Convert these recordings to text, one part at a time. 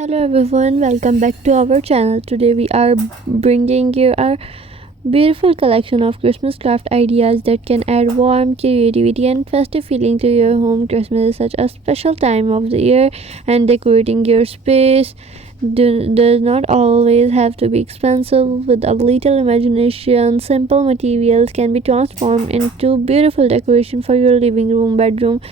Hello everyone, welcome back to our channel. Today we are bringing you our beautiful collection of Christmas craft ideas that can add warmth, creativity and festive feeling to your home. Christmas is such a special time of the year and decorating your space does not always have to be expensive. With a little imagination, simple materials can be transformed into beautiful decoration for your living room, bedroom,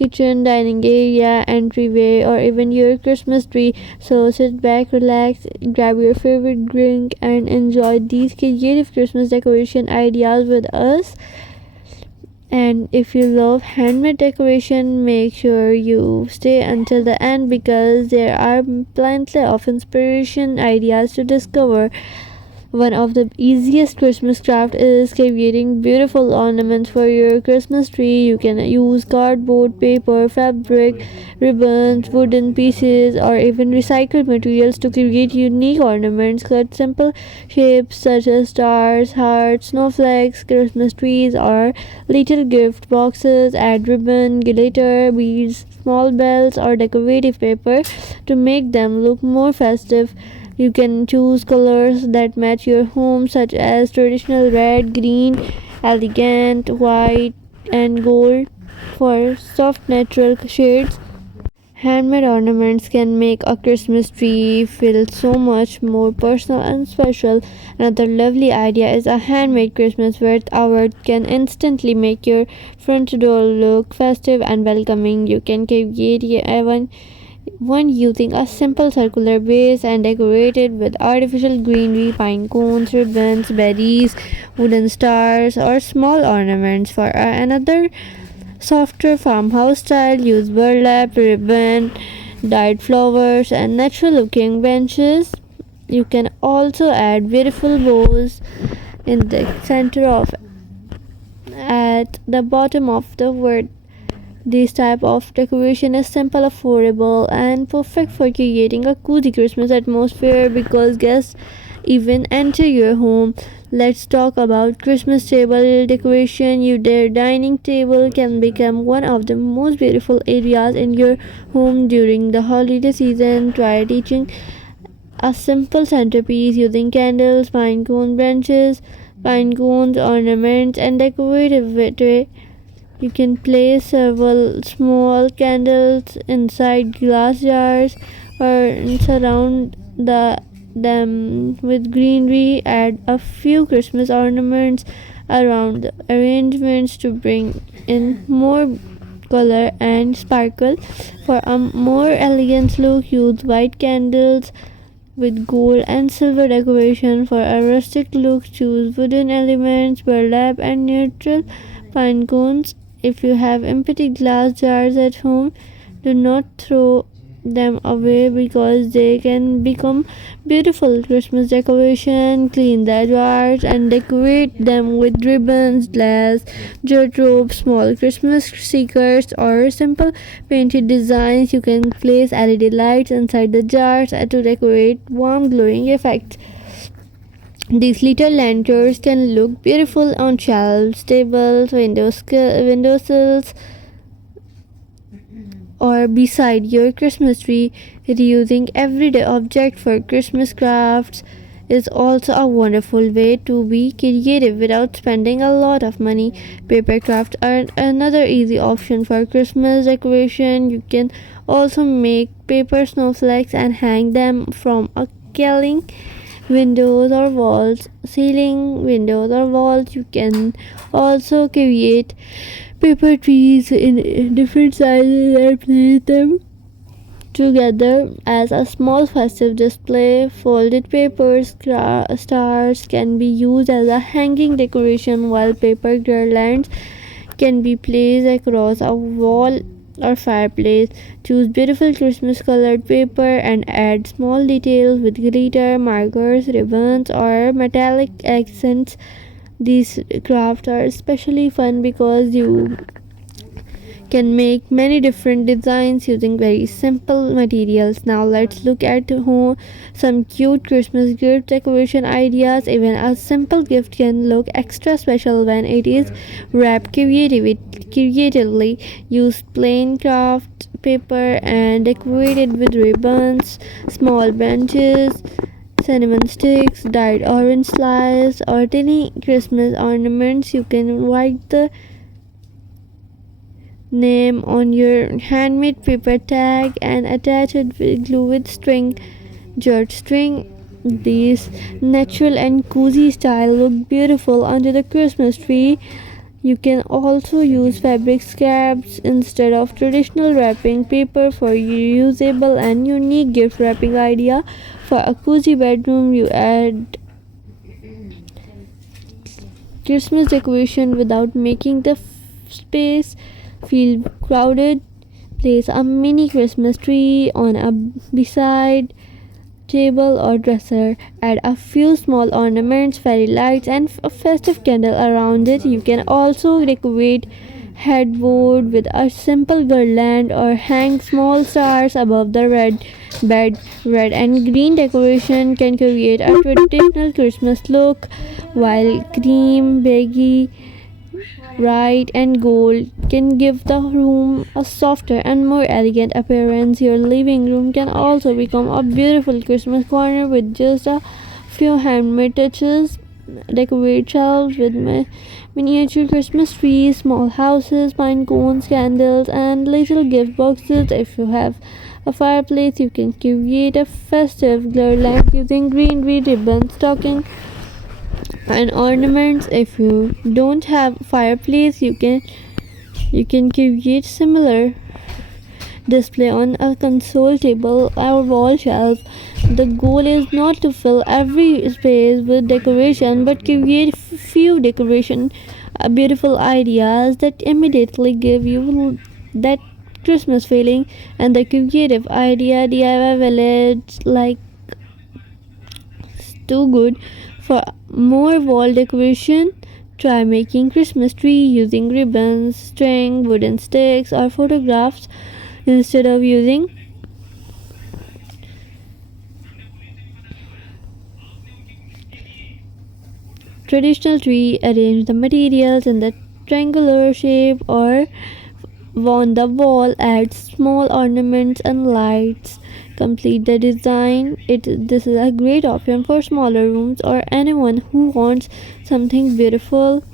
kitchen, dining area, entryway, or even your Christmas tree. So sit back, relax, grab your favorite drink, and enjoy these creative Christmas decoration ideas with us. And if you love handmade decoration, make sure you stay until the end because there are plenty of inspiration ideas to discover. One of the easiest Christmas craft is creating beautiful ornaments for your Christmas tree. You can use cardboard, paper, fabric, ribbons, wooden pieces, or even recycled materials to create unique ornaments. Cut simple shapes such as stars, hearts, snowflakes, Christmas trees, or little gift boxes. Add ribbon, glitter, beads, small bells, or decorative paper to make them look more festive. You can choose colors that match your home, such as traditional red, green, elegant, white, and gold for soft natural shades. Handmade ornaments can make a Christmas tree feel so much more personal and special. Another lovely idea is a handmade Christmas wreath. Our can instantly make your front door look festive and welcoming. You can create one using a simple circular base and decorated with artificial greenery, pine cones, ribbons, berries, wooden stars, or small ornaments. For another softer farmhouse style, use burlap, ribbon, dyed flowers, and natural looking benches. You can also add beautiful bows in the center of at the bottom of the wood. This type of decoration is simple, affordable, and perfect for creating a cozy Christmas atmosphere because guests even enter your home. Let's talk about Christmas table decoration. Their dining table can become one of the most beautiful areas in your home during the holiday season. Try teaching a simple centerpiece using candles, pine cones, ornaments, and decorative tray. You can place several small candles inside glass jars or surround them with greenery. Add a few Christmas ornaments around the arrangements to bring in more color and sparkle. For a more elegant look, use white candles with gold and silver decoration. For a rustic look, choose wooden elements, burlap, and neutral pine cones. If you have empty glass jars at home, do not throw them away because they can become beautiful Christmas decoration. Clean the jars and decorate them with ribbons, glass, jute rope, small Christmas stickers, or simple painted designs. You can place LED lights inside the jars to decorate warm glowing effects. These little lanterns can look beautiful on shelves, tables, windowsills, or beside your Christmas tree. Reusing everyday objects for Christmas crafts is also a wonderful way to be creative without spending a lot of money. Paper crafts are another easy option for Christmas decoration. You can also make paper snowflakes and hang them from a ceiling windows or walls you can also create paper trees in different sizes and place them together as a small festive display. Folded stars can be used as a hanging decoration, while paper garlands can be placed across a wall or fireplace. Choose beautiful Christmas colored paper and add small details with glitter, markers, ribbons, or metallic accents. These crafts are especially fun because you can make many different designs using very simple materials. Now let's look at some cute Christmas gift decoration ideas. Even a simple gift can look extra special when it is wrapped creatively. Use plain craft paper and decorate it with ribbons, small branches, cinnamon sticks, dyed orange slice, or tiny Christmas ornaments. You can write the name on your handmade paper tag and attach it with glue with jute string. These natural and cozy style look beautiful under the Christmas tree. You can also use fabric scraps instead of traditional wrapping paper for reusable and unique gift wrapping idea. For a cozy bedroom, you add Christmas decoration without making the space feel crowded. Place a mini Christmas tree on a beside table or dresser. Add a few small ornaments, fairy lights, and a festive candle around it. You can also decorate headboard with a simple garland or hang small stars above the bed. Red and green decoration can create a traditional Christmas look, while cream, beige, white, and gold can give the room a softer and more elegant appearance. Your living room can also become a beautiful Christmas corner with just a few handmade touches. Decorate shelves with miniature Christmas trees, small houses, pine cones, candles, and little gift boxes. If you have a fireplace, you can create a festive garland using greenery, ribbon, stocking, and ornaments. If you don't have fireplace, you can create similar display on a console table or wall shelf. The goal is not to fill every space with decoration, but create few decoration beautiful ideas that immediately give you that Christmas feeling. And the creative idea DIY village like too good. For more wall decoration, try making Christmas tree using ribbons, string, wooden sticks, or photographs instead of using traditional tree. Arrange the materials in the triangular shape or on the wall. Add small ornaments and lights. Complete the design. This is a great option for smaller rooms or anyone who wants something beautiful.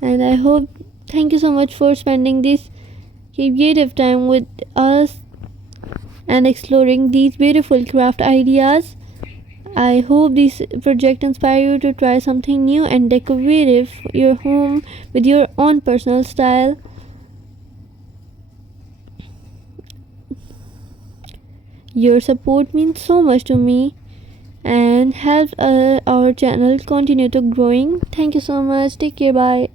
And I hope, thank you so much for spending this creative time with us and exploring these beautiful craft ideas. I hope this project inspire you to try something new and decorative your home with your own personal style. Your support means so much to me and helps our channel continue to growing. Thank you so much. Take care. Bye.